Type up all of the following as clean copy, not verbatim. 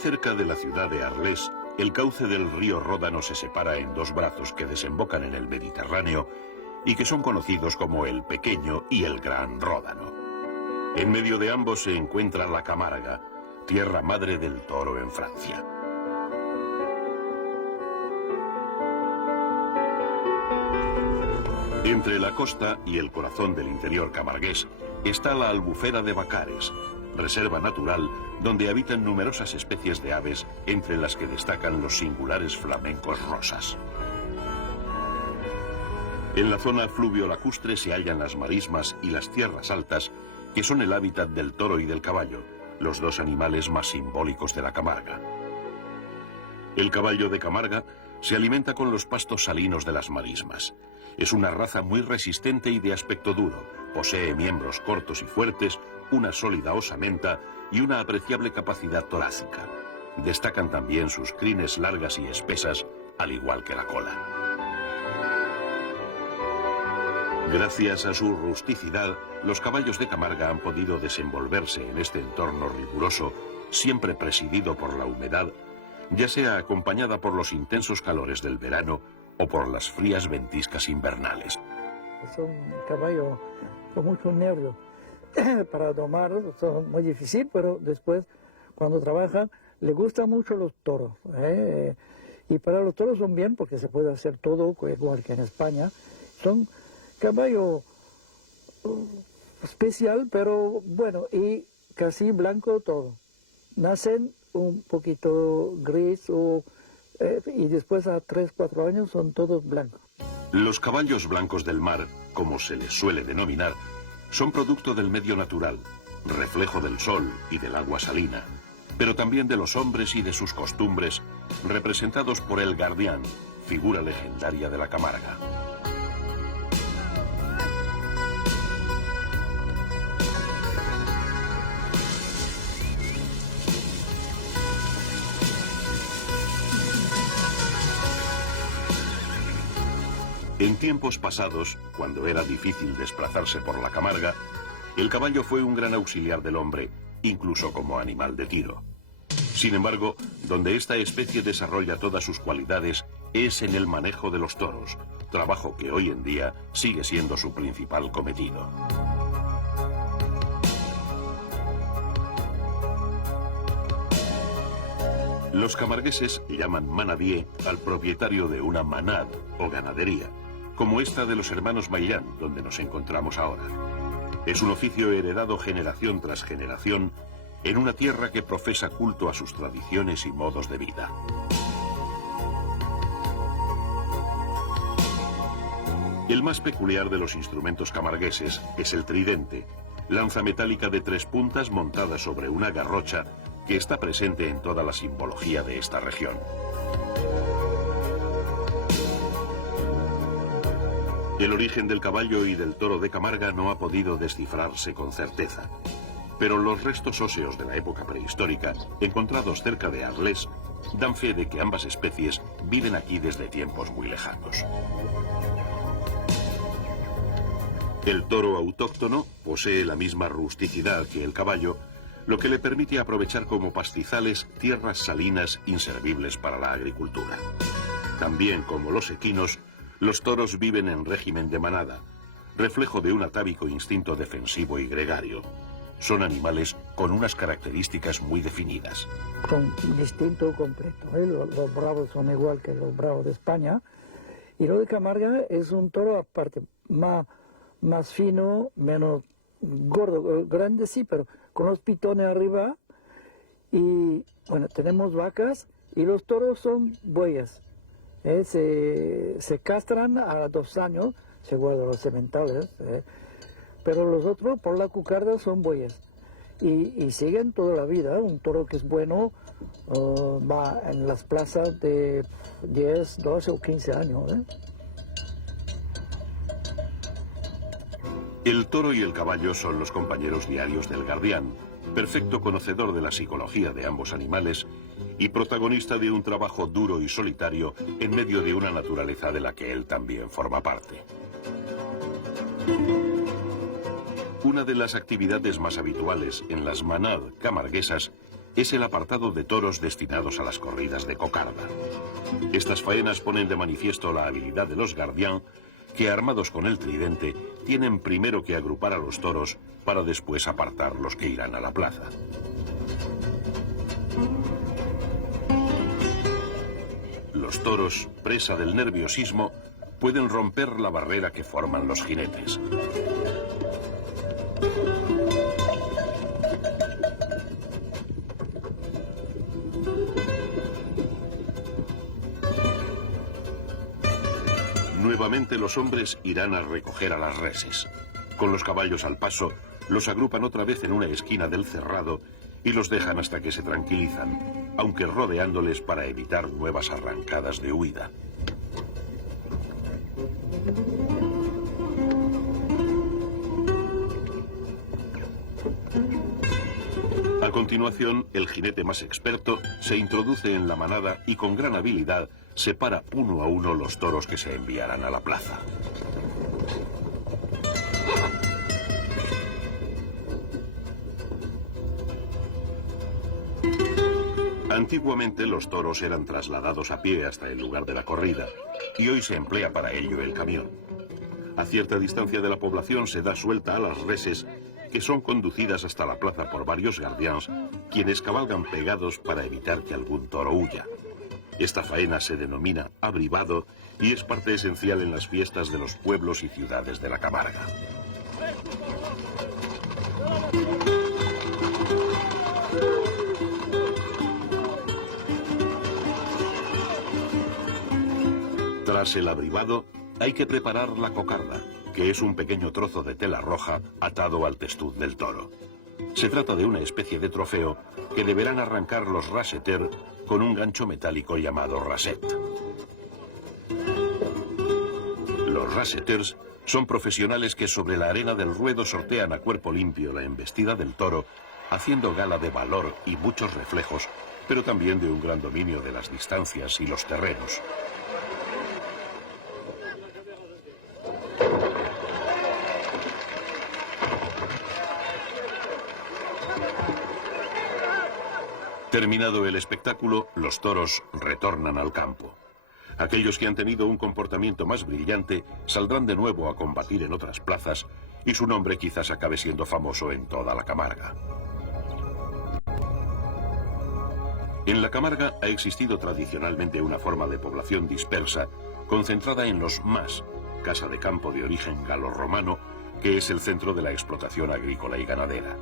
cerca de la ciudad de Arles, el cauce del río Ródano se separa en dos brazos que desembocan en el Mediterráneo y que son conocidos como el Pequeño y el Gran Ródano. En medio de ambos se encuentra la Camarga, tierra madre del toro en Francia. Entre la costa y el corazón del interior camargués está la Albufera de Bacares, reserva natural donde habitan numerosas especies de aves, entre las que destacan los singulares flamencos rosas. En la zona fluvio-lacustre se hallan las marismas y las tierras altas, que son el hábitat del toro y del caballo, los dos animales más simbólicos de la Camarga. El caballo de Camarga se alimenta con los pastos salinos de las marismas. Es una raza muy resistente y de aspecto duro. Posee miembros cortos y fuertes, una sólida osamenta y una apreciable capacidad torácica. Destacan también sus crines largas y espesas, al igual que la cola. Gracias a su rusticidad, los caballos de Camarga han podido desenvolverse en este entorno riguroso, siempre presidido por la humedad, ya sea acompañada por los intensos calores del verano o por las frías ventiscas invernales. Son caballos con mucho nervio. Para domar son muy difícil, pero después, cuando trabajan, les gustan mucho los toros. Y para los toros son bien, porque se puede hacer todo, igual que en España. Son caballo especial, pero bueno, y casi blanco todo. Nacen un poquito gris y después a 3, 4 años son todos blancos. Los caballos blancos del mar, como se les suele denominar, son producto del medio natural, reflejo del sol y del agua salina, pero también de los hombres y de sus costumbres, representados por el Guardián, figura legendaria de la Camarga. En tiempos pasados, cuando era difícil desplazarse por la Camarga, el caballo fue un gran auxiliar del hombre, incluso como animal de tiro. Sin embargo, donde esta especie desarrolla todas sus cualidades es en el manejo de los toros, trabajo que hoy en día sigue siendo su principal cometido. Los camargueses llaman manadier al propietario de una manad o ganadería, como esta de los hermanos Maillán, donde nos encontramos ahora. Es un oficio heredado generación tras generación en una tierra que profesa culto a sus tradiciones y modos de vida. El más peculiar de los instrumentos camargueses es el tridente, lanza metálica de 3 puntas montada sobre una garrocha que está presente en toda la simbología de esta región. El origen del caballo y del toro de Camarga no ha podido descifrarse con certeza, pero los restos óseos de la época prehistórica, encontrados cerca de Arles, dan fe de que ambas especies viven aquí desde tiempos muy lejanos. El toro autóctono posee la misma rusticidad que el caballo, lo que le permite aprovechar como pastizales tierras salinas inservibles para la agricultura. También como los equinos, los toros viven en régimen de manada, reflejo de un atávico instinto defensivo y gregario. Son animales con unas características muy definidas. Son distinto completo. Los bravos son igual que los bravos de España. Y lo de Camarga es un toro aparte, más fino, menos gordo, grande sí, pero con los pitones arriba. Y bueno, tenemos vacas y los toros son bueyes. Se castran a 2 años, según los sementales, pero los otros por la cucarda son bueyes y siguen toda la vida. Un toro que es bueno va en las plazas de 10, 12 o 15 años. El toro y el caballo son los compañeros diarios del Guardián, perfecto conocedor de la psicología de ambos animales y protagonista de un trabajo duro y solitario en medio de una naturaleza de la que él también forma parte. Una de las actividades más habituales en las manad camarguesas es el apartado de toros destinados a las corridas de cocarda. Estas faenas ponen de manifiesto la habilidad de los guardián, que armados con el tridente tienen primero que agrupar a los toros para después apartar los que irán a la plaza. Los toros, presa del nerviosismo, pueden romper la barrera que forman los jinetes. Nuevamente los hombres irán a recoger a las reses. Con los caballos al paso, los agrupan otra vez en una esquina del cerrado y los dejan hasta que se tranquilizan, aunque rodeándoles para evitar nuevas arrancadas de huida. A continuación, el jinete más experto se introduce en la manada y con gran habilidad separa uno a uno los toros que se enviarán a la plaza. Antiguamente los toros eran trasladados a pie hasta el lugar de la corrida y hoy se emplea para ello el camión. A cierta distancia de la población se da suelta a las reses, que son conducidas hasta la plaza por varios guardianes, quienes cabalgan pegados para evitar que algún toro huya. Esta faena se denomina abrivado y es parte esencial en las fiestas de los pueblos y ciudades de la Camarga. Tras el abrivado, hay que preparar la cocarda, que es un pequeño trozo de tela roja atado al testuz del toro. Se trata de una especie de trofeo que deberán arrancar los raseters con un gancho metálico llamado raset. Los raseters son profesionales que sobre la arena del ruedo sortean a cuerpo limpio la embestida del toro, haciendo gala de valor y muchos reflejos, pero también de un gran dominio de las distancias y los terrenos. Terminado el espectáculo, los toros retornan al campo. Aquellos que han tenido un comportamiento más brillante saldrán de nuevo a combatir en otras plazas y su nombre quizás acabe siendo famoso en toda la Camarga. En la Camarga ha existido tradicionalmente una forma de población dispersa, concentrada en los mas, casa de campo de origen galo-romano, que es el centro de la explotación agrícola y ganadera.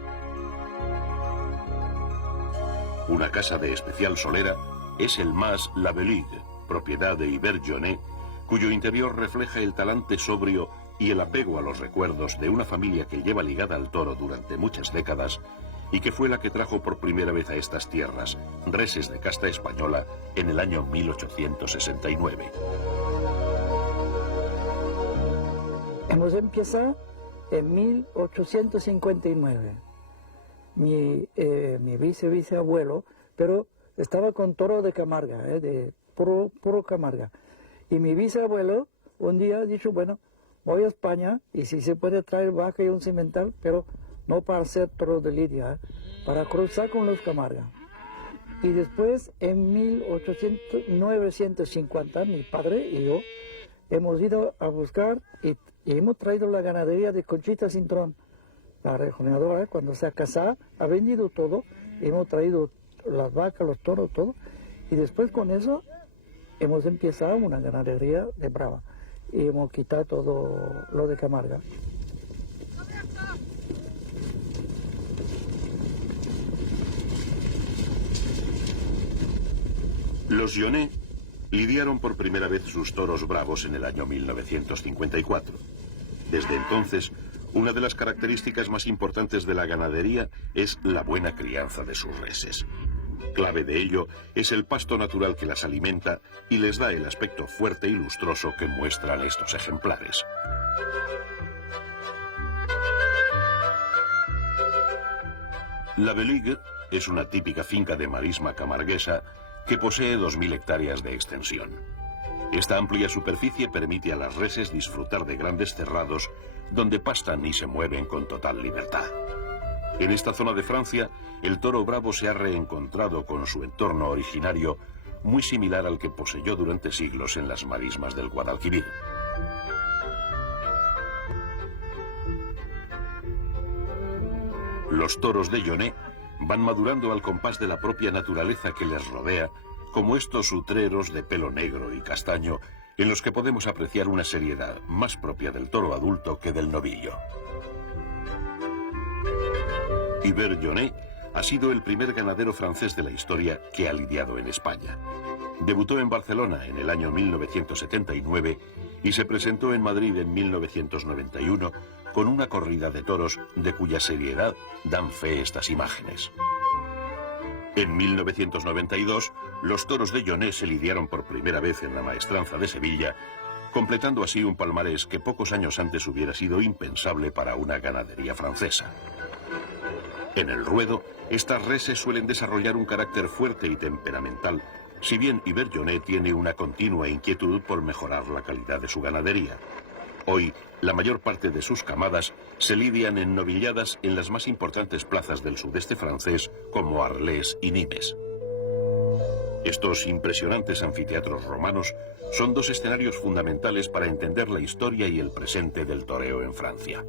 Una casa de especial solera es el mas La Beligue, propiedad de Hubert Jonet, cuyo interior refleja el talante sobrio y el apego a los recuerdos de una familia que lleva ligada al toro durante muchas décadas y que fue la que trajo por primera vez a estas tierras reses de casta española en el año 1869. Hemos empezado en 1859. Mi viceabuelo, pero estaba con toro de Camarga, de puro Camarga. Y mi bisabuelo un día ha dicho, bueno, voy a España y si se puede traer vaca y un cimental, pero no para hacer toro de lidia, para cruzar con los Camarga. Y después, en 1950, mi padre y yo hemos ido a buscar y hemos traído la ganadería de Conchita Cintrón. La rejoneadora, cuando se ha casado, ha vendido todo, hemos traído las vacas, los toros, todo, y después con eso hemos empezado una ganadería de brava y hemos quitado todo lo de Camarga. Los Jonet lidiaron por primera vez sus toros bravos en el año 1954. Desde entonces, una de las características más importantes de la ganadería es la buena crianza de sus reses. Clave de ello es el pasto natural que las alimenta y les da el aspecto fuerte y lustroso que muestran estos ejemplares. La Beligue es una típica finca de marisma camarguesa que posee 2000 hectáreas de extensión. Esta amplia superficie permite a las reses disfrutar de grandes cerrados donde pastan y se mueven con total libertad. En esta zona de Francia, el toro bravo se ha reencontrado con su entorno originario, muy similar al que poseyó durante siglos en las marismas del Guadalquivir. Los toros de Llonet van madurando al compás de la propia naturaleza que les rodea, como estos utreros de pelo negro y castaño, en los que podemos apreciar una seriedad más propia del toro adulto que del novillo. Hubert Llonet ha sido el primer ganadero francés de la historia que ha lidiado en España. Debutó en Barcelona en el año 1979 y se presentó en Madrid en 1991 con una corrida de toros de cuya seriedad dan fe estas imágenes. En 1992, los toros de Llonet se lidiaron por primera vez en la Maestranza de Sevilla, completando así un palmarés que pocos años antes hubiera sido impensable para una ganadería francesa. En el ruedo, estas reses suelen desarrollar un carácter fuerte y temperamental, si bien Hubert Llonet tiene una continua inquietud por mejorar la calidad de su ganadería. Hoy, la mayor parte de sus camadas se lidian en novilladas en las más importantes plazas del sudeste francés, como Arles y Nimes. Estos impresionantes anfiteatros romanos son dos escenarios fundamentales para entender la historia y el presente del toreo en Francia.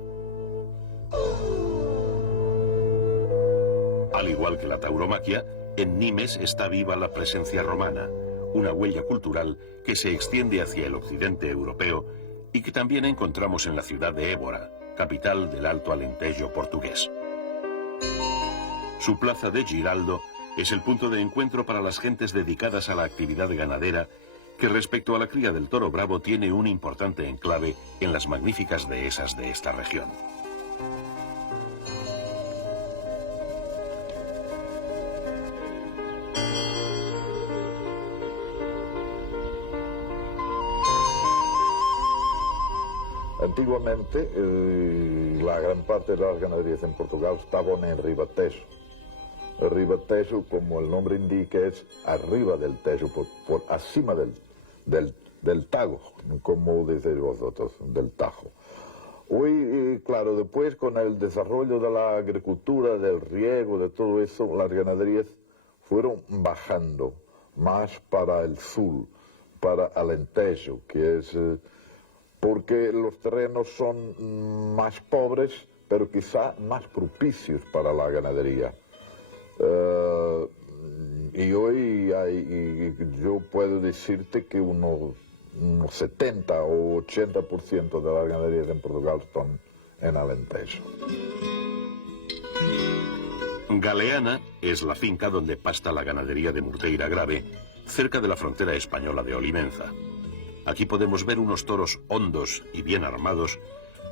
Al igual que la tauromaquia, en Nimes está viva la presencia romana, una huella cultural que se extiende hacia el occidente europeo y que también encontramos en la ciudad de Évora, capital del Alto Alentejo portugués. Su plaza de Giraldo es el punto de encuentro para las gentes dedicadas a la actividad ganadera, que respecto a la cría del toro bravo tiene un importante enclave en las magníficas dehesas de esta región. Antiguamente, la gran parte de las ganaderías en Portugal estaban en Ribatejo. El Ribatejo, como el nombre indica, es arriba del tejo, por encima del Tajo, como decís vosotros, del Tajo. Hoy, claro, después con el desarrollo de la agricultura, del riego, de todo eso, las ganaderías fueron bajando más para el sur, para Alentejo, que es... porque los terrenos son más pobres, pero quizá más propicios para la ganadería. Y hoy yo puedo decirte que unos 70 o 80% de las ganaderías en Portugal están en Alentejo. Galeana es la finca donde pasta la ganadería de Murteira Grave, cerca de la frontera española de Olivenza. Aquí podemos ver unos toros hondos y bien armados,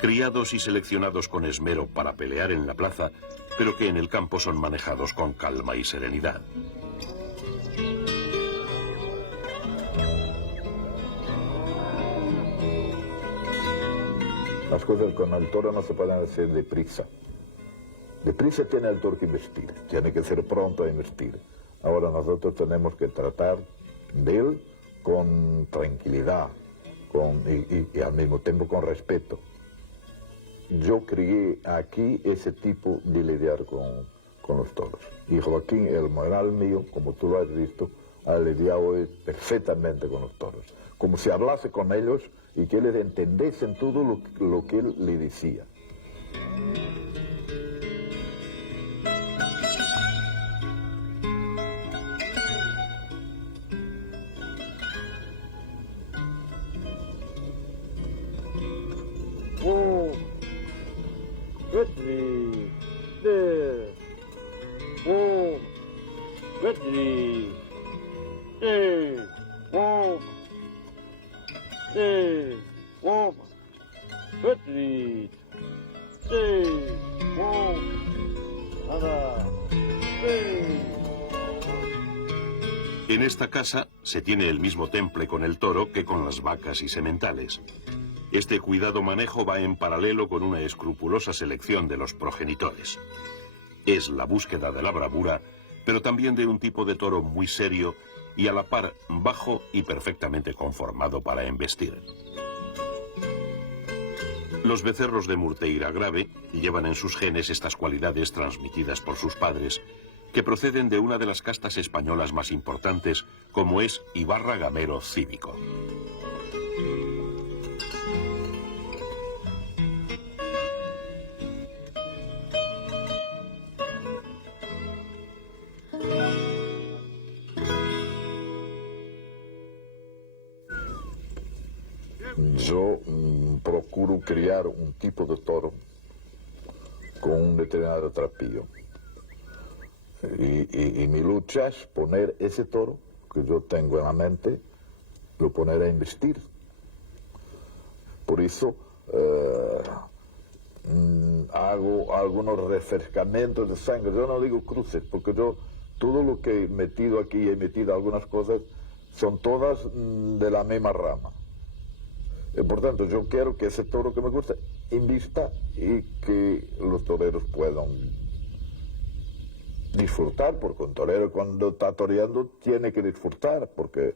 criados y seleccionados con esmero para pelear en la plaza, pero que en el campo son manejados con calma y serenidad. Las cosas con el toro no se pueden hacer deprisa. Deprisa tiene el toro que investir, tiene que ser pronto a investir. Ahora nosotros tenemos que tratar de él con tranquilidad y al mismo tiempo con respeto. Yo crié aquí ese tipo de lidiar con los toros. Y Joaquín, el moral mío, como tú lo has visto, ha lidiado perfectamente con los toros. Como si hablase con ellos y que ellos entendiesen todo lo que él le decía. En esta casa se tiene el mismo temple con el toro que con las vacas y sementales. Este cuidado manejo va en paralelo con una escrupulosa selección de los progenitores. Es la búsqueda de la bravura, pero también de un tipo de toro muy serio y a la par bajo y perfectamente conformado para embestir. Los becerros de Murteira Grave llevan en sus genes estas cualidades transmitidas por sus padres, que proceden de una de las castas españolas más importantes, como es Ibarra Gamero Cívico. Yo procuro criar un tipo de toro con un determinado atrapillo. Y mi lucha es poner ese toro que yo tengo en la mente, lo poner a investir. Por eso hago algunos refrescamientos de sangre. Yo no digo cruces, porque yo todo lo que he metido aquí, he metido algunas cosas, son todas de la misma rama. Por tanto, yo quiero que ese toro que me gusta invista y que los toreros puedan disfrutar, porque un torero cuando está toreando tiene que disfrutar, porque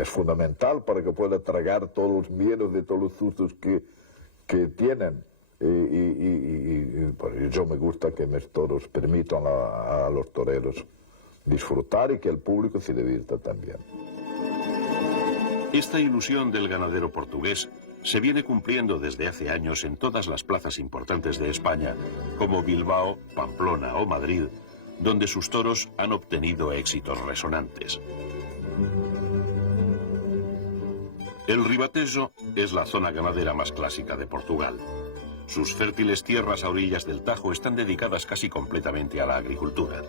es fundamental para que pueda tragar todos los miedos y todos los sustos que tienen. Y yo me gusta que mis toros permitan a los toreros disfrutar y que el público se divierta también. Esta ilusión del ganadero portugués se viene cumpliendo desde hace años en todas las plazas importantes de España, como Bilbao, Pamplona o Madrid, donde sus toros han obtenido éxitos resonantes. El Ribatejo es la zona ganadera más clásica de Portugal. Sus fértiles tierras a orillas del Tajo están dedicadas casi completamente a la agricultura.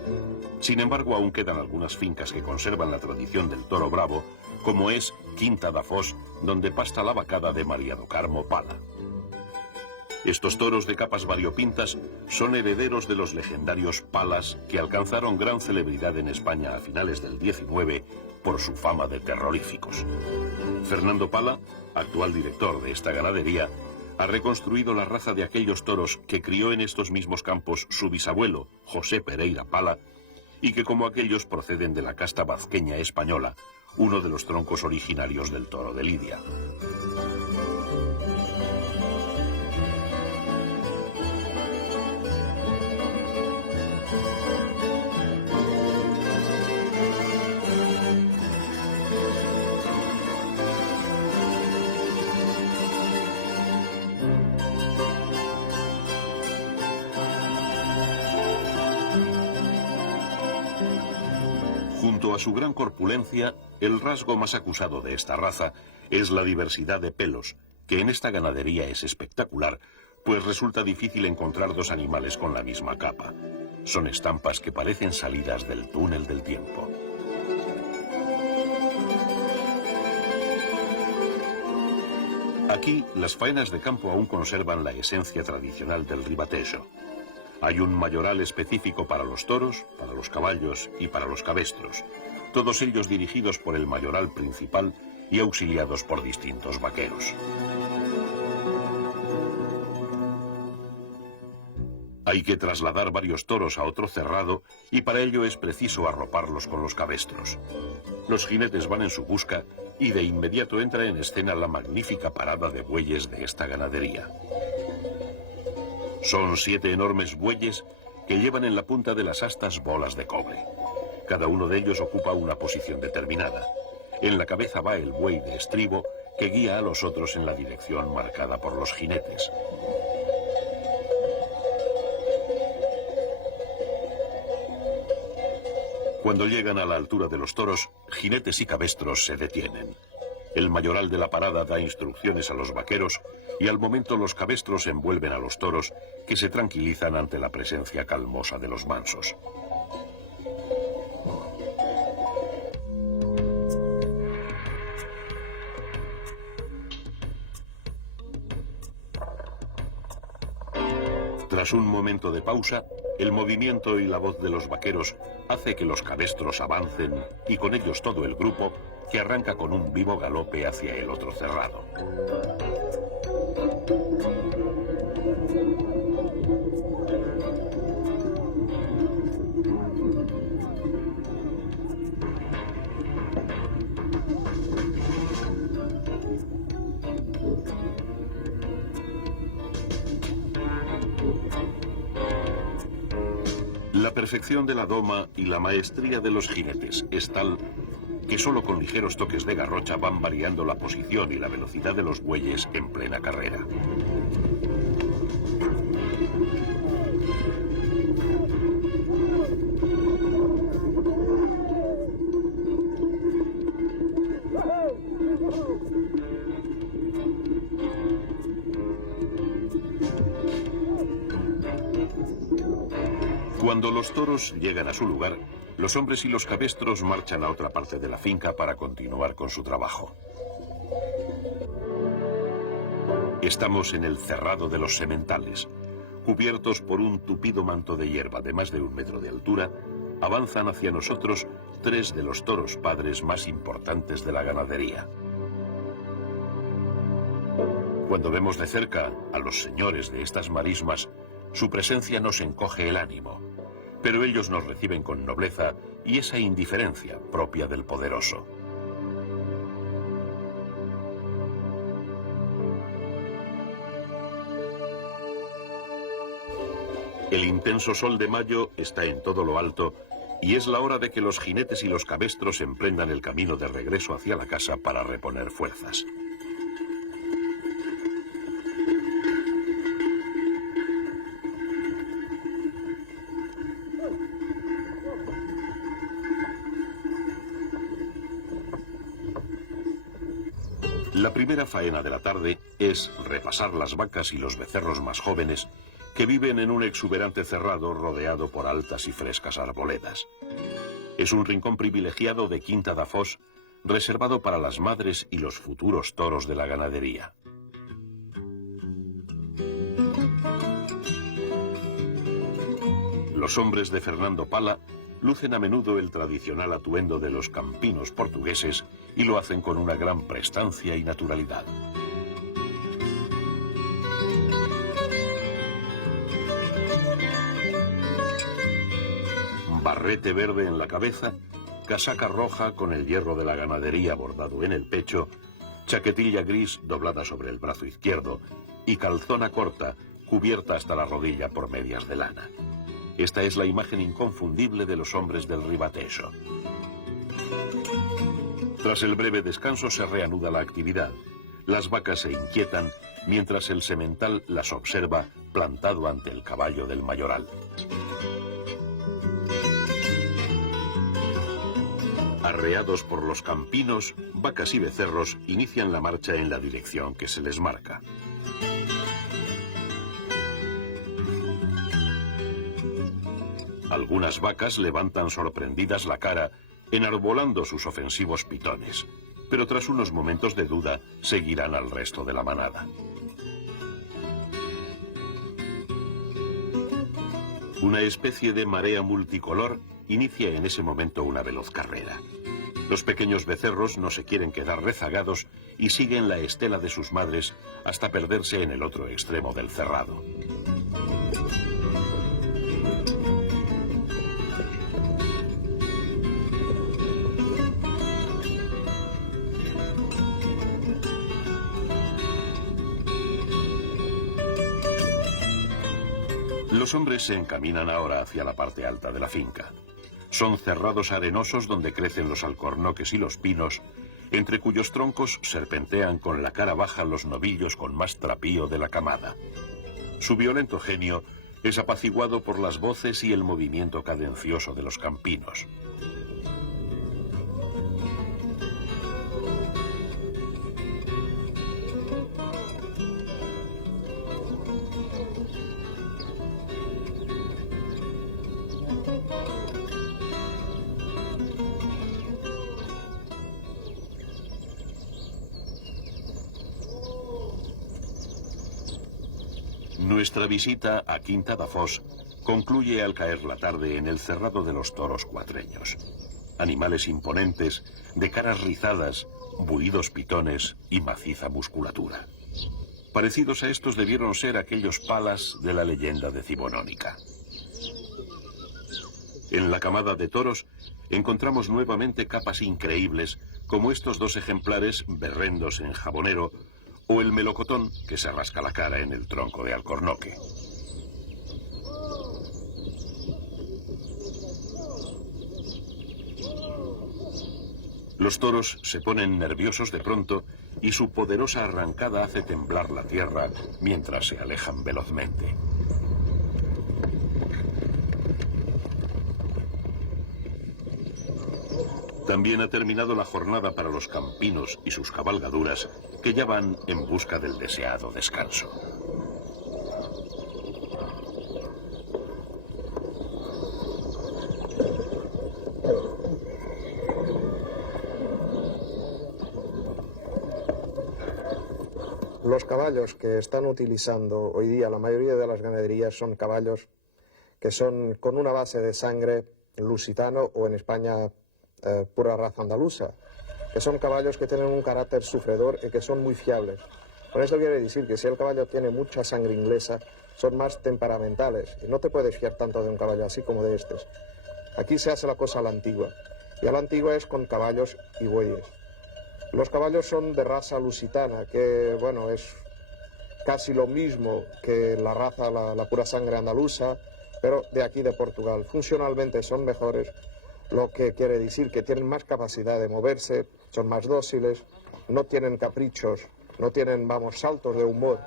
Sin embargo, aún quedan algunas fincas que conservan la tradición del toro bravo, como es Quinta da Foz, donde pasta la vacada de María do Carmo Pala. Estos toros de capas variopintas son herederos de los legendarios Palas, que alcanzaron gran celebridad en España a finales del 19 por su fama de terroríficos. Fernando Pala, actual director de esta ganadería, ha reconstruido la raza de aquellos toros que crió en estos mismos campos su bisabuelo, José Pereira Pala, y que como aquellos proceden de la casta vazqueña española, uno de los troncos originarios del toro de Lidia. Junto a su gran corpulencia, el rasgo más acusado de esta raza es la diversidad de pelos, que en esta ganadería es espectacular, pues resulta difícil encontrar dos animales con la misma capa. Son estampas que parecen salidas del túnel del tiempo. Aquí, las faenas de campo aún conservan la esencia tradicional del Ribatejo. Hay un mayoral específico para los toros, para los caballos y para los cabestros, todos ellos dirigidos por el mayoral principal y auxiliados por distintos vaqueros. Hay que trasladar varios toros a otro cerrado y para ello es preciso arroparlos con los cabestros. Los jinetes van en su busca y de inmediato entra en escena la magnífica parada de bueyes de esta ganadería. Son 7 enormes bueyes que llevan en la punta de las astas bolas de cobre. Cada uno de ellos ocupa una posición determinada. En la cabeza va el buey de estribo que guía a los otros en la dirección marcada por los jinetes. Cuando llegan a la altura de los toros, jinetes y cabestros se detienen. El mayoral de la parada da instrucciones a los vaqueros y al momento los cabestros envuelven a los toros, que se tranquilizan ante la presencia calmosa de los mansos. Tras un momento de pausa, el movimiento y la voz de los vaqueros hace que los cabestros avancen y con ellos todo el grupo, que arranca con un vivo galope hacia el otro cerrado. La perfección de la doma y la maestría de los jinetes es tal que solo con ligeros toques de garrocha van variando la posición y la velocidad de los bueyes en plena carrera. Cuando los toros llegan a su lugar, los hombres y los cabestros marchan a otra parte de la finca para continuar con su trabajo. Estamos en el cerrado de los sementales. Cubiertos por un tupido manto de hierba de más de 1 metro de altura, avanzan hacia nosotros 3 de los toros padres más importantes de la ganadería. Cuando vemos de cerca a los señores de estas marismas, su presencia nos encoge el ánimo, pero ellos nos reciben con nobleza y esa indiferencia propia del poderoso. El intenso sol de mayo está en todo lo alto y es la hora de que los jinetes y los cabestros emprendan el camino de regreso hacia la casa para reponer fuerzas. La primera faena de la tarde es repasar las vacas y los becerros más jóvenes que viven en un exuberante cerrado rodeado por altas y frescas arboledas. Es un rincón privilegiado de Quinta da Foz, reservado para las madres y los futuros toros de la ganadería. Los hombres de Fernando Pala lucen a menudo el tradicional atuendo de los campinos portugueses y lo hacen con una gran prestancia y naturalidad. Barrete verde en la cabeza, casaca roja con el hierro de la ganadería bordado en el pecho, chaquetilla gris doblada sobre el brazo izquierdo y calzona corta cubierta hasta la rodilla por medias de lana. Esta es la imagen inconfundible de los hombres del Ribatejo. Tras el breve descanso se reanuda la actividad. Las vacas se inquietan mientras el semental las observa plantado ante el caballo del mayoral. Arreados por los campinos, vacas y becerros inician la marcha en la dirección que se les marca. Algunas vacas levantan sorprendidas la cara, enarbolando sus ofensivos pitones, pero tras unos momentos de duda seguirán al resto de la manada. Una especie de marea multicolor inicia en ese momento una veloz carrera. Los pequeños becerros no se quieren quedar rezagados y siguen la estela de sus madres hasta perderse en el otro extremo del cerrado. Los hombres se encaminan ahora hacia la parte alta de la finca. Son cerrados arenosos donde crecen los alcornoques y los pinos, entre cuyos troncos serpentean con la cara baja los novillos con más trapío de la camada. Su violento genio es apaciguado por las voces y el movimiento cadencioso de los campinos. Nuestra visita a Quinta da Foz concluye al caer la tarde en el cerrado de los toros cuatreños. Animales imponentes, de caras rizadas, buidos pitones y maciza musculatura. Parecidos a estos debieron ser aquellos palas de la leyenda decimonónica. En la camada de toros encontramos nuevamente capas increíbles como estos 2 ejemplares berrendos en jabonero o el melocotón que se rasca la cara en el tronco de alcornoque. Los toros se ponen nerviosos de pronto y su poderosa arrancada hace temblar la tierra mientras se alejan velozmente. También ha terminado la jornada para los campinos y sus cabalgaduras, que ya van en busca del deseado descanso. Los caballos que están utilizando hoy día la mayoría de las ganaderías son caballos que son con una base de sangre lusitano o en España pura raza andaluza, que son caballos que tienen un carácter sufridor y que son muy fiables. Con eso quiere decir que si el caballo tiene mucha sangre inglesa, son más temperamentales y no te puedes fiar tanto de un caballo así como de estos. Aquí se hace la cosa a la antigua, y a la antigua es con caballos y bueyes. Los caballos son de raza lusitana, que bueno, es casi lo mismo que la raza, la pura sangre andaluza, pero de aquí de Portugal. Funcionalmente son mejores, lo que quiere decir que tienen más capacidad de moverse, son más dóciles, no tienen caprichos, no tienen, vamos, saltos de humor.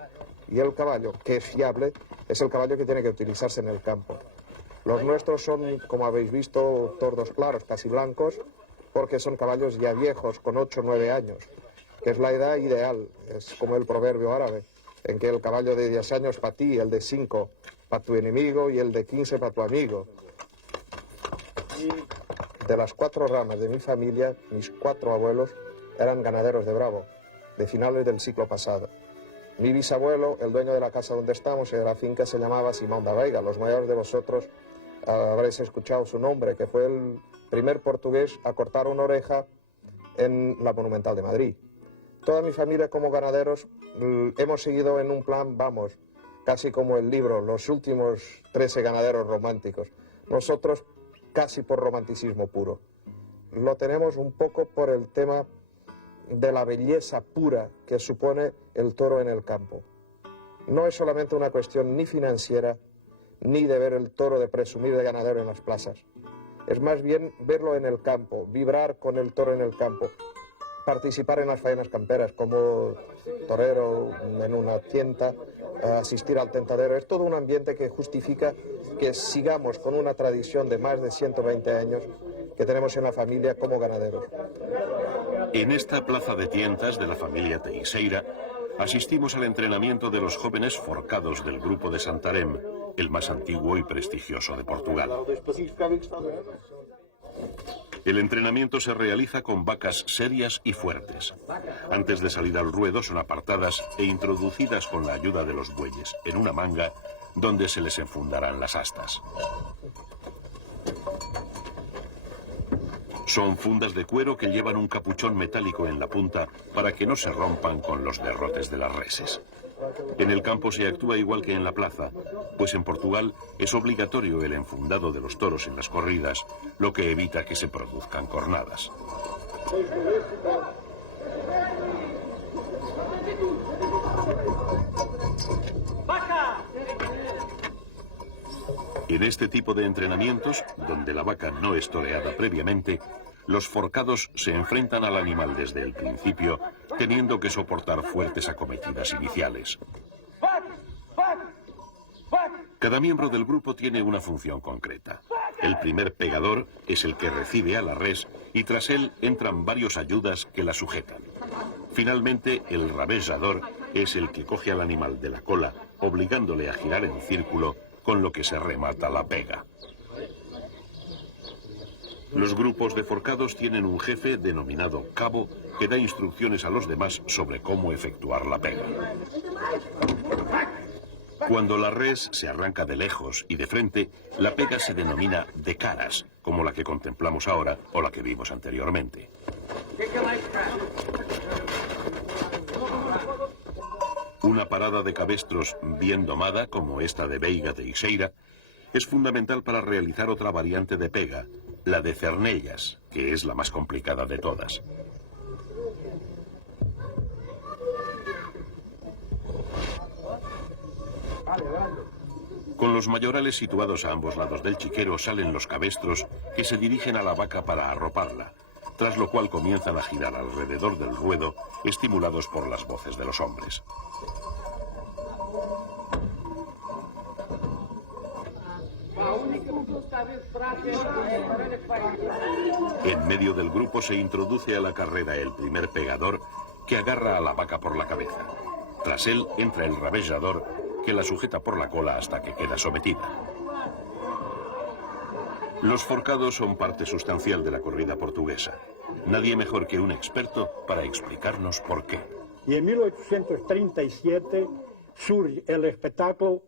Y el caballo, que es fiable, es el caballo que tiene que utilizarse en el campo. Los nuestros son, como habéis visto, tordos claros, casi blancos, porque son caballos ya viejos, con 8 o 9 años, que es la edad ideal, es como el proverbio árabe, en que el caballo de 10 años para ti, el de 5 para tu enemigo y el de 15 para tu amigo. De las 4 ramas de mi familia, mis 4 abuelos eran ganaderos de Bravo, de finales del siglo pasado. Mi bisabuelo, el dueño de la casa donde estamos y de la finca, se llamaba Simón da Veiga. Los mayores de vosotros habréis escuchado su nombre, que fue el primer portugués a cortar una oreja en la Monumental de Madrid. Toda mi familia como ganaderos hemos seguido en un plan, vamos, casi como el libro, los últimos 13 ganaderos románticos. Nosotros casi por romanticismo puro. Lo tenemos un poco por el tema de la belleza pura que supone el toro en el campo. No es solamente una cuestión ni financiera, ni de ver el toro de presumir de ganadero en las plazas. Es más bien verlo en el campo, vibrar con el toro en el campo, participar en las faenas camperas como torero en una tienda, asistir al tentadero. Es todo un ambiente que justifica que sigamos con una tradición de más de 120 años que tenemos en la familia como ganaderos. En esta plaza de tientas de la familia Teixeira asistimos al entrenamiento de los jóvenes forcados del grupo de Santarém, el más antiguo y prestigioso de Portugal. El entrenamiento se realiza con vacas serias y fuertes. Antes de salir al ruedo son apartadas e introducidas con la ayuda de los bueyes en una manga donde se les enfundarán las astas. Son fundas de cuero que llevan un capuchón metálico en la punta para que no se rompan con los derrotes de las reses. En el campo se actúa igual que en la plaza, pues en Portugal es obligatorio el enfundado de los toros en las corridas, lo que evita que se produzcan cornadas. En este tipo de entrenamientos, donde la vaca no es toreada previamente, los forcados se enfrentan al animal desde el principio, teniendo que soportar fuertes acometidas iniciales. Cada miembro del grupo tiene una función concreta. El primer pegador es el que recibe a la res y tras él entran varios ayudas que la sujetan. Finalmente, el rabejador es el que coge al animal de la cola, obligándole a girar en círculo, con lo que se remata la pega. Los grupos de forcados tienen un jefe denominado cabo que da instrucciones a los demás sobre cómo efectuar la pega. Cuando la res se arranca de lejos y de frente, la pega se denomina de caras, como la que contemplamos ahora o la que vimos anteriormente. Una parada de cabestros bien domada, como esta de Veiga Teixeira, es fundamental para realizar otra variante de pega, la de cernellas, que es la más complicada de todas. Con los mayorales situados a ambos lados del chiquero salen los cabestros que se dirigen a la vaca para arroparla. tras lo cual comienzan a girar alrededor del ruedo, estimulados por las voces de los hombres. En medio del grupo se introduce a la carrera el primer pegador, que agarra a la vaca por la cabeza. Tras él entra el rabejador, que la sujeta por la cola hasta que queda sometida. Los forcados son parte sustancial de la corrida portuguesa. Nadie mejor que un experto para explicarnos por qué. Y en 1837 surge el espectáculo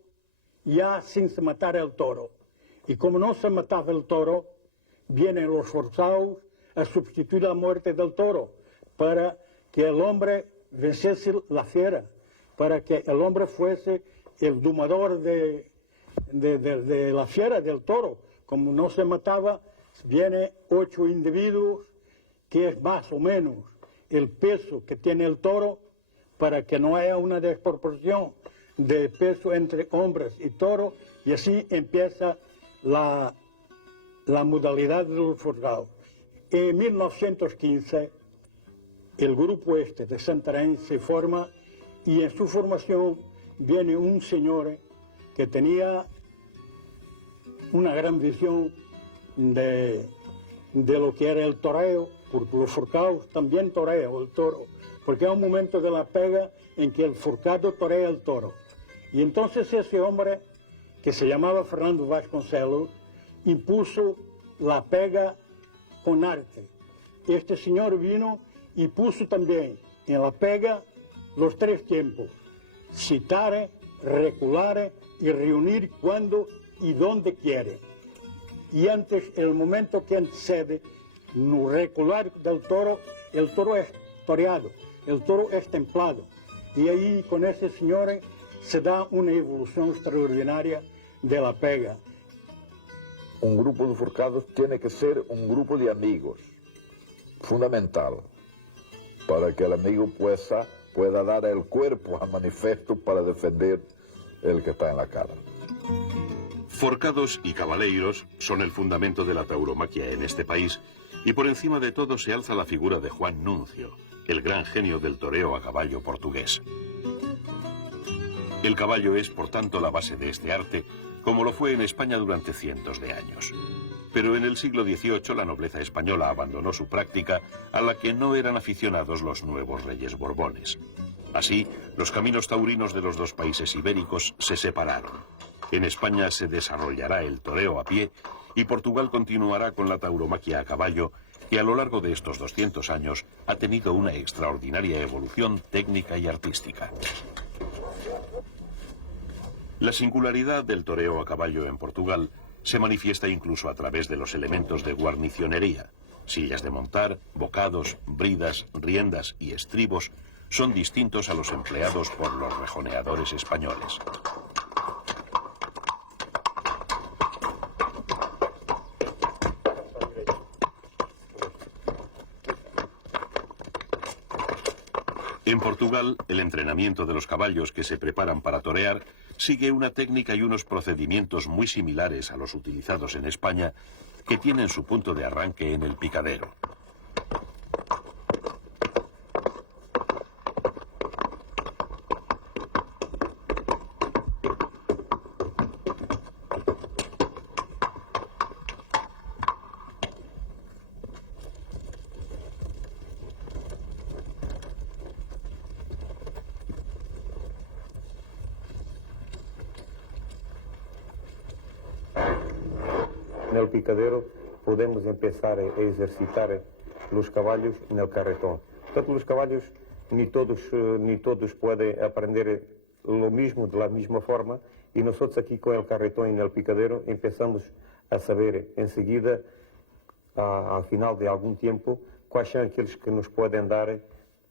ya sin se matar el toro. Y como no se mataba el toro, vienen los forzados a sustituir la muerte del toro para que el hombre venciese la fiera, para que el hombre fuese el domador de la fiera, del toro. Como no se mataba, vienen 8 individuos, que es más o menos el peso que tiene el toro, para que no haya una desproporción de peso entre hombres y toro, y así empieza la modalidad de los forzados. En 1915, el grupo de Santarém se forma, y en su formación viene un señor que tenía una gran visión de lo que era el toreo, porque los forcados también torean el toro, porque hay un momento de la pega en que el forcado torea el toro. Y entonces ese hombre, que se llamaba Fernando Vasconcelos, impuso la pega con arte. Este señor vino y puso también en la pega los 3 tiempos: citar, recular y reunir cuando y donde quiere. Y antes, el momento que antecede, no recular del toro, el toro es toreado, el toro es templado. Y ahí con ese señor se da una evolución extraordinaria de la pega. Un grupo de forcados tiene que ser un grupo de amigos, fundamental, para que el amigo pueda dar el cuerpo al manifiesto para defender el que está en la cara. Forcados y cabaleiros son el fundamento de la tauromaquia en este país, y por encima de todo se alza la figura de Juan Nuncio, el gran genio del toreo a caballo portugués. El caballo es, por tanto, la base de este arte, como lo fue en España durante cientos de años. Pero en el siglo XVIII la nobleza española abandonó su práctica, a la que no eran aficionados los nuevos reyes borbones. Así, los caminos taurinos de los 2 países ibéricos se separaron. En España se desarrollará el toreo a pie, y Portugal continuará con la tauromaquia a caballo, que a lo largo de estos 200 años ha tenido una extraordinaria evolución técnica y artística. La singularidad del toreo a caballo en Portugal se manifiesta incluso a través de los elementos de guarnicionería. Sillas de montar, bocados, bridas, riendas y estribos son distintos a los empleados por los rejoneadores españoles. En Portugal, el entrenamiento de los caballos que se preparan para torear sigue una técnica y unos procedimientos muy similares a los utilizados en España, que tienen su punto de arranque en el picadero. En el picadero podemos empezar a ejercitar los caballos en el carretón. Tanto los caballos ni todos pueden aprender lo mismo de la misma forma, y nosotros aquí con el carretón en el picadero empezamos a saber enseguida, al final de algún tiempo, cuáles son aquellos que nos pueden dar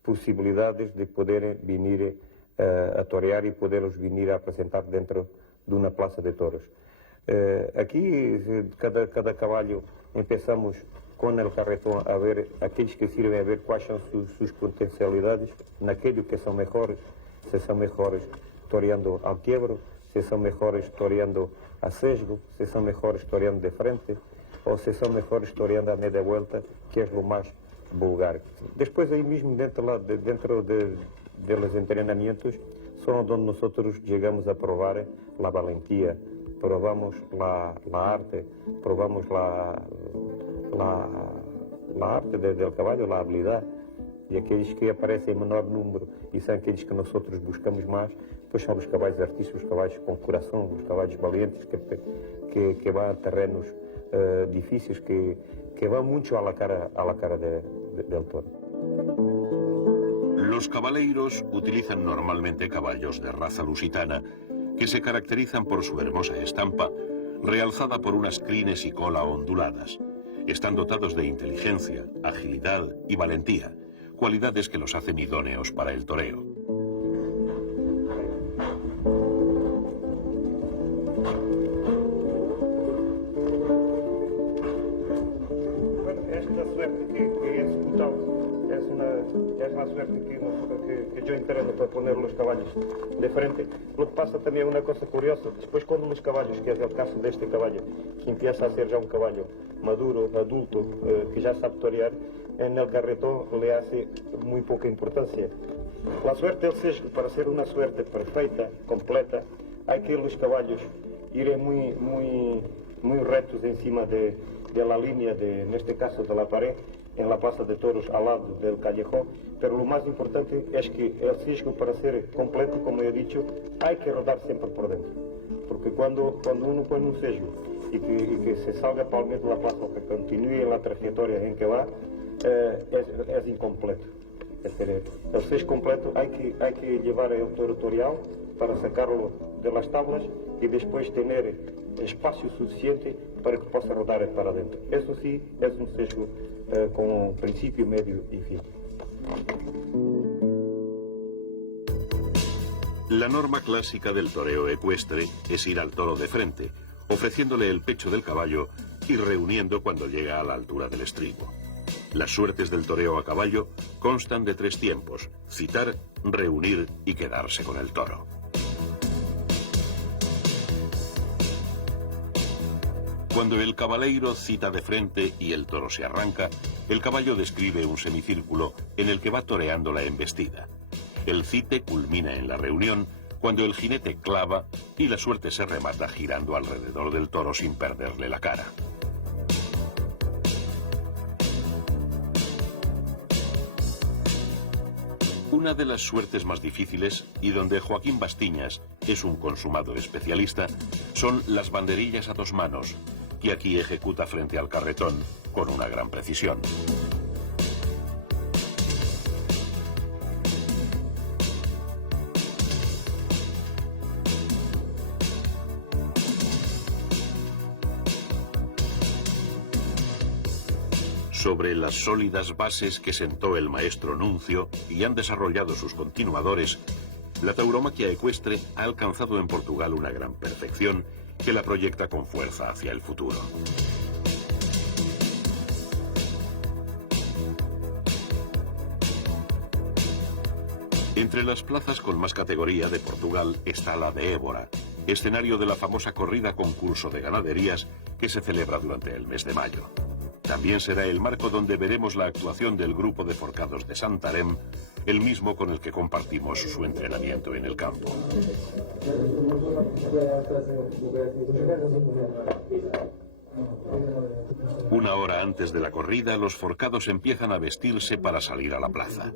posibilidades de poder venir a torear y poderlos venir a presentar dentro de una plaza de toros. Aquí cada caballo empezamos con el carretón a ver aquellos que sirven, a ver cuáles son sus potencialidades, naquellos que son mejores, si son mejores toreando al quiebro, si son mejores toreando a sesgo, si son mejores toreando de frente, o si son mejores toreando a media vuelta, que es lo más vulgar. Después ahí mismo dentro de los entrenamientos son donde nosotros llegamos a probar la valentía, probamos la arte, probamos la arte del caballo, la habilidad. E aqueles que aparecem em menor número e são aqueles que nós buscamos mais, pois são os cavalos artistas, os cavalos com coração, os cavalos valentes que vão a terrenos difíceis, que van mucho a la cara del toro. Los cabaleiros utilizan normalmente caballos de raza lusitana que se caracterizan por su hermosa estampa, realzada por unas crines y cola onduladas. Están dotados de inteligencia, agilidad y valentía, cualidades que los hacen idóneos para el toreo. Es una suerte que yo entreno para poner los caballos de frente. Lo que pasa también una cosa curiosa, después cuando los caballos, que es el caso de este caballo, que empieza a ser ya un caballo maduro, adulto, que ya sabe torear, en el carretón le hace muy poca importancia. La suerte del sesgo, para ser una suerte perfecta, completa, hay que los caballos ir muy rectos encima de la línea, en este caso de la pared, en la plaza de toros al lado del callejón, pero lo más importante es que el sesgo, para ser completo, como he dicho, hay que rodar siempre por dentro, porque cuando uno pone un sesgo y que se salga para el medio de la plaza o que continúe en la trayectoria en que va, es incompleto. Es decir, el sesgo completo hay que llevar el toro toreado para sacarlo de las tablas y después tener espacio suficiente para que pueda rodar para adentro. Eso sí es un sesgo con principio, medio y fin. La norma clásica del toreo ecuestre es ir al toro de frente, ofreciéndole el pecho del caballo y reuniendo cuando llega a la altura del estribo. Las suertes del toreo a caballo constan de 3 tiempos: citar, reunir y quedarse con el toro. Cuando el cabaleiro cita de frente y el toro se arranca, el caballo describe un semicírculo en el que va toreando la embestida. El cite culmina en la reunión cuando el jinete clava y la suerte se remata girando alrededor del toro sin perderle la cara. Una de las suertes más difíciles, y donde Joaquín Bastiñas es un consumado especialista, son las banderillas a 2 manos, que aquí ejecuta frente al carretón con una gran precisión. Sobre las sólidas bases que sentó el maestro Nuncio y han desarrollado sus continuadores, la tauromaquia ecuestre ha alcanzado en Portugal una gran perfección que la proyecta con fuerza hacia el futuro. Entre las plazas con más categoría de Portugal está la de Évora, escenario de la famosa corrida concurso de ganaderías que se celebra durante el mes de mayo. También será el marco donde veremos la actuación del grupo de forcados de Santarém, el mismo con el que compartimos su entrenamiento en el campo. Una hora antes de la corrida, los forcados empiezan a vestirse para salir a la plaza.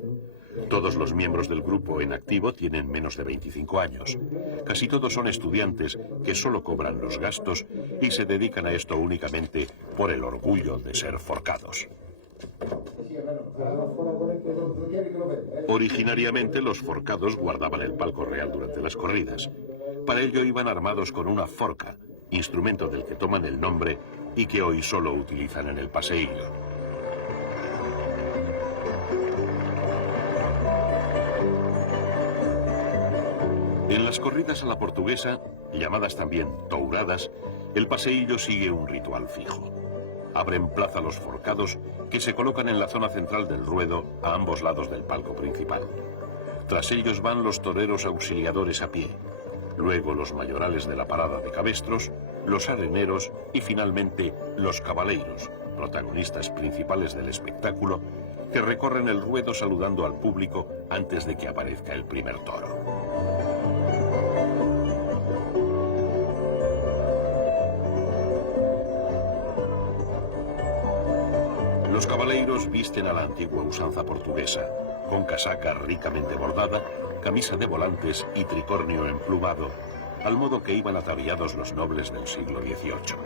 Todos los miembros del grupo en activo tienen menos de 25 años. Casi todos son estudiantes que solo cobran los gastos y se dedican a esto únicamente por el orgullo de ser forcados. Originariamente los forcados guardaban el palco real durante las corridas. Para ello iban armados con una forca, instrumento del que toman el nombre y que hoy solo utilizan en el paseillo. En las corridas a la portuguesa, llamadas también touradas, el paseillo sigue un ritual fijo. Abren plaza los forcados, que se colocan en la zona central del ruedo a ambos lados del palco principal. Tras ellos van los toreros auxiliadores a pie, luego los mayorales de la parada de cabestros, los areneros y finalmente los cabaleiros, protagonistas principales del espectáculo, que recorren el ruedo saludando al público antes de que aparezca el primer toro. Los cabaleiros visten a la antigua usanza portuguesa, con casaca ricamente bordada, camisa de volantes y tricornio emplumado, al modo que iban ataviados los nobles del siglo XVIII.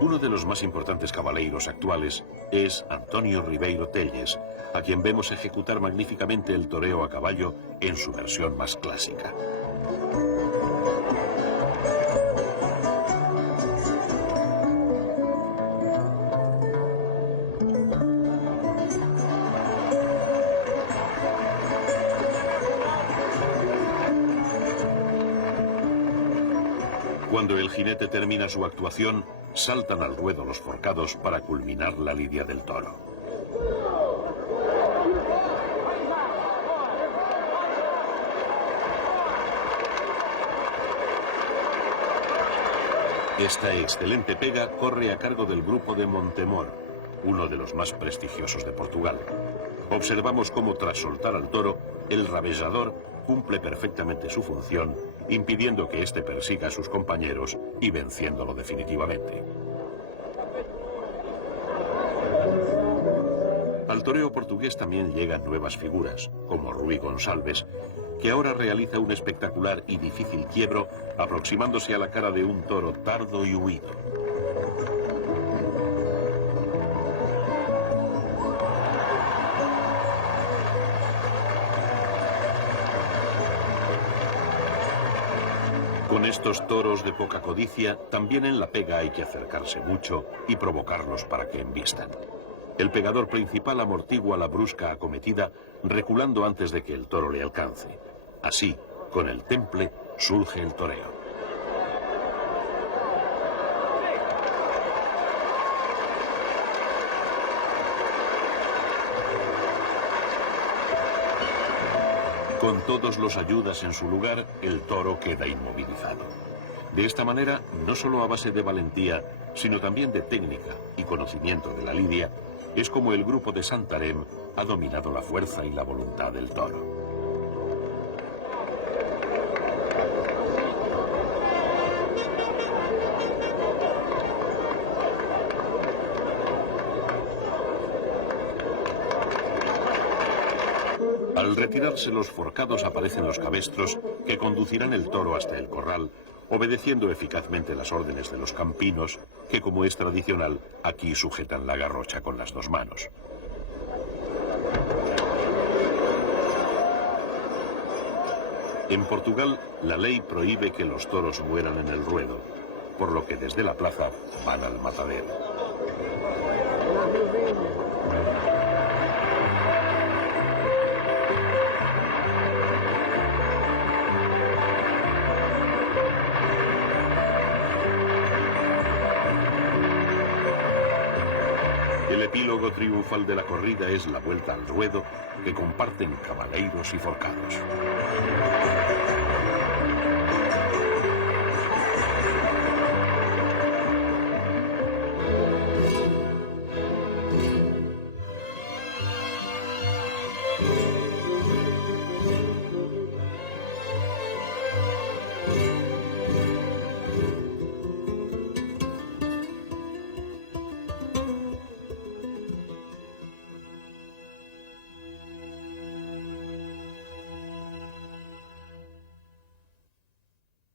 Uno de los más importantes cabaleiros actuales es Antonio Ribeiro Telles, a quien vemos ejecutar magníficamente el toreo a caballo en su versión más clásica. Cuando el jinete termina su actuación, saltan al ruedo los forcados para culminar la lidia del toro. Esta excelente pega corre a cargo del grupo de Montemor, uno de los más prestigiosos de Portugal. Observamos cómo tras soltar al toro, el rabejador cumple perfectamente su función, impidiendo que éste persiga a sus compañeros y venciéndolo definitivamente. Al toreo portugués también llegan nuevas figuras, como Rui Gonçalves, que ahora realiza un espectacular y difícil quiebro aproximándose a la cara de un toro tardo y huido. Con estos toros de poca codicia, también en la pega hay que acercarse mucho y provocarlos para que embistan. El pegador principal amortigua la brusca acometida, reculando antes de que el toro le alcance. Así, con el temple, surge el toreo. Con todos los ayudas en su lugar, el toro queda inmovilizado. De esta manera, no solo a base de valentía, sino también de técnica y conocimiento de la lidia, es como el grupo de Santarém ha dominado la fuerza y la voluntad del toro. Al retirarse los forcados aparecen los cabestros que conducirán el toro hasta el corral, obedeciendo eficazmente las órdenes de los campinos, que como es tradicional, aquí sujetan la garrocha con las dos manos. En Portugal, la ley prohíbe que los toros mueran en el ruedo, por lo que desde la plaza van al matadero. El epílogo triunfal de la corrida es la vuelta al ruedo que comparten cabaleiros y forcados.